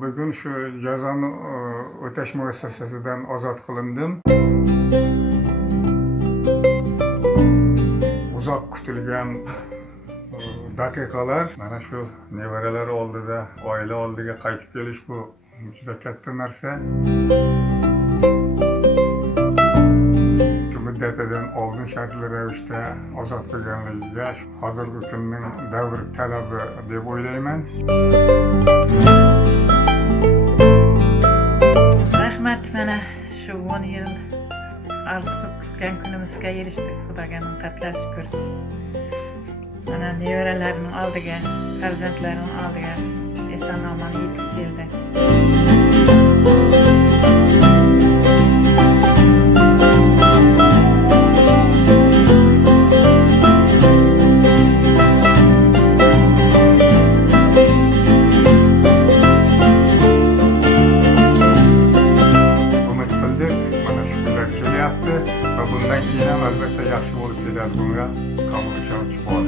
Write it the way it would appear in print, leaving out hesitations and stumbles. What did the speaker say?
Bugün şu cezanı öteş müessesesinden azat kılındım. Uzak kütülgen dakikalar, mana şu nevareler oldu da, aile oldu da qaytib kelish bu juda katta narsa. Şu müddetidan oldin shartli ravishda azat qilganligiga hozirgi kunning davr talabi deb o'ylayman. Rahmat, mana şu 10 yıl arzu kutgan kunimizga erishdik, Xudoga ming qatla shukr. Mana nevaralarining oldiga, farzandlarining oldiga eson-omon yetib keldi. Bundan keyin albatta yaxshi bo'lib ketadi, bunga komil ishonch bor.